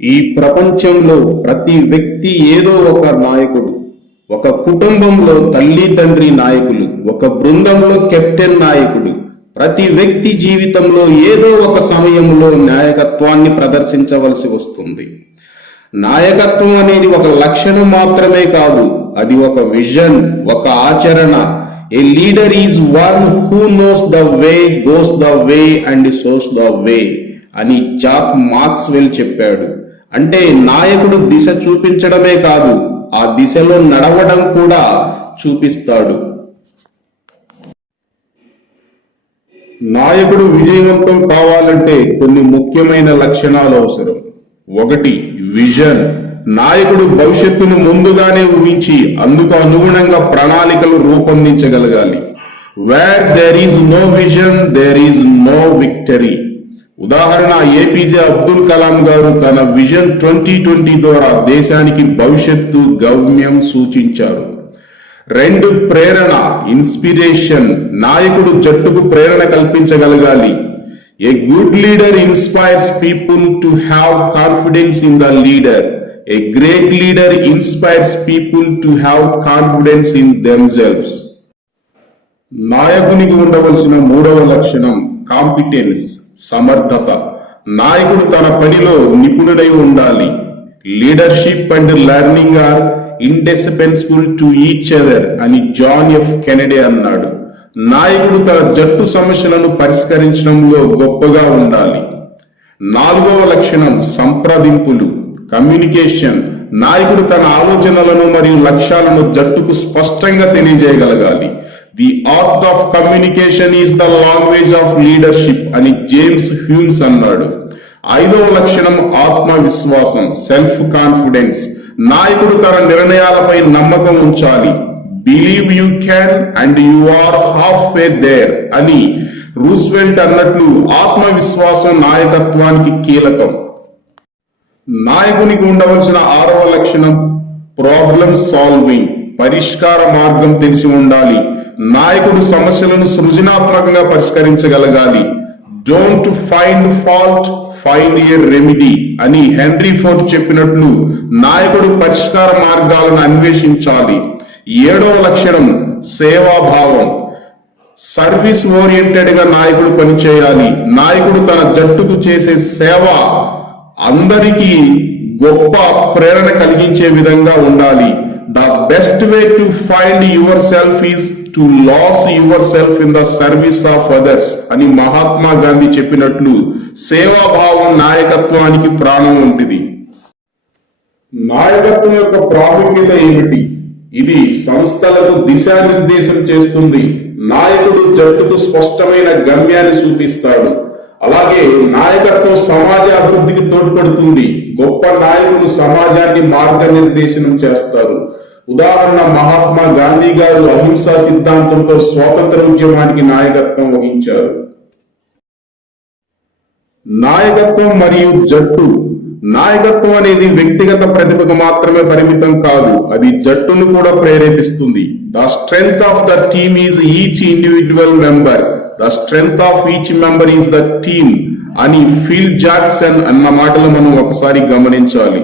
ఈ ప్రపంచంలో ప్రతి వ్యక్తి ఏదో ఒక నాయకుడు ఒక కుటుంబంలో తల్లి తండ్రి నాయకులు ఒక బృందంలో కెప్టెన్ నాయకుడు ప్రతి వ్యక్తి జీవితంలో ఏదో ఒక సమయంలో నాయకత్వాన్ని ప్రదర్శించవలసి వస్తుంది. నాయకత్వం అనేది ఒక లక్షణం మాత్రమే కాదు అది ఒక విజన్ ఒక ఆచరణ. A leader is one who knows the way goes the way and shows the way. అని జాక్ మార్క్స్ వెల్ చెప్పాడు. అంటే నాయకుడు దిశ చూపించడమే కాదు ఆ దిశలో నడవడం కూడా చూపిస్తాడు. నాయకుడు విజయవంతం కావాలంటే కొన్ని ముఖ్యమైన లక్షణాలు అవసరం. ఒకటి విజన్. నాయకుడు భవిష్యత్తును ముందుగానే ఊహించి అందుకు అనుగుణంగా ప్రణాళికలు రూపొందించగలగాలి. Where there is no vision there is no victory ఉదాహరణ ఏపీజే అబ్దుల్ కలాం గారు తన విజన్ ట్వంటీ ట్వంటీ ద్వారా దేశానికి భవిష్యత్తు గమ్యం సూచించారు. రెండు ప్రేరణ ఇన్స్పిరేషన్ నాయకుడు జట్టుకు ప్రేరణ కల్పించగలగాలి. A good leader inspires people to have confidence in the leader. A great leader inspires people to have confidence in themselves నాయకునికి ఉండవలసిన మూడవ లక్షణం కాంపిటెన్స్. సమర్థత. నాయకుడు తన పనిలో నిపుణుడై ఉండాలి. Leadership and learning are indispensable to each other అని జాన్ ఎఫ్ కెనడే అన్నాడు. నాయకుడు తన జట్టు సమస్యలను పరిష్కరించడంలో గొప్పగా ఉండాలి. నాలుగవ లక్షణం సంప్రదింపులు కమ్యూనికేషన్. నాయకుడు తన ఆలోచనలను మరియు లక్ష్యాలను జట్టుకు స్పష్టంగా తెలియజేయగలగాలి. The art of communication is the language of leadership అని జేమ్స్ హ్యూన్స్ అన్నాడు. ఐదవ లక్షణం ఆత్మవిశ్వాసం సెల్ఫ్ కాన్ఫిడెన్స్ నాయకుడు తన నిర్ణయాలపై నమ్మకం ఉంచాలి. Believe you can and you are half way there అని రూస్వెల్ట్ అన్నట్లు ఆత్మవిశ్వాసం నాయకత్వానికి కీలకం. నాయకునికి ఉండవలసిన ఆరవ లక్షణం ప్రాబ్లం సాల్వింగ్ పరిష్కార మార్గం తెలిసి ఉండాలి. నాయకుడు సమస్యలను సృజనాత్మకంగా పరిష్కరించగలగాలి. Don't find fault find a remedy అని హెన్రీ ఫోర్డ్ చెప్పినట్లు నాయకుడు పరిష్కార మార్గాలను అన్వేషించాలి. ఏడవ లక్షణం సేవాభావం. సర్వీస్ ఓరియంటెడ్గా నాయకుడు పనిచేయాలి. నాయకుడు తన జట్టుకు చేసే సేవ అందరికీ గొప్ప ప్రేరణ కలిగించే విధంగా ఉండాలి. The best way to find yourself is to lose yourself in the service of others అని మహాత్మా గాంధీ చెప్పినట్లు సేవాభావం నాయకత్వానికి ప్రాణం వంటిది నాయకత్వం యొక్క ప్రాముఖ్యత ఏమిటి? ఇది సంస్థలకు దిశానిర్దేశం చేస్తుంది. నాయకుడు జట్టుకు స్పష్టమైన గమ్యాన్ని చూపిస్తాడు అలాగే నాయకత్వం సమాజ అభివృద్ధికి తోడ్పడుతుంది. గొప్ప నాయకులు సమాజాన్ని మార్గనిర్దేశనం చేస్తారు ఉదాహరణ మహాత్మా గాంధీ గారు అహింసా సిద్ధాంతంతో స్వాతంత్ర ఉద్యమానికి నాయకత్వం వహించారు. నాయకత్వం మరియు జట్టు. నాయకత్వం అనేది వ్యక్తిగత ప్రతిభకు మాత్రమే పరిమితం కాదు అది జట్టును కూడా ప్రేరేపిస్తుంది. The strength of the team is each individual member the strength of each member is the team అని ఫిల్ జాక్సన్ అన్న మాటలు మనం ఒకసారి గమనించాలి.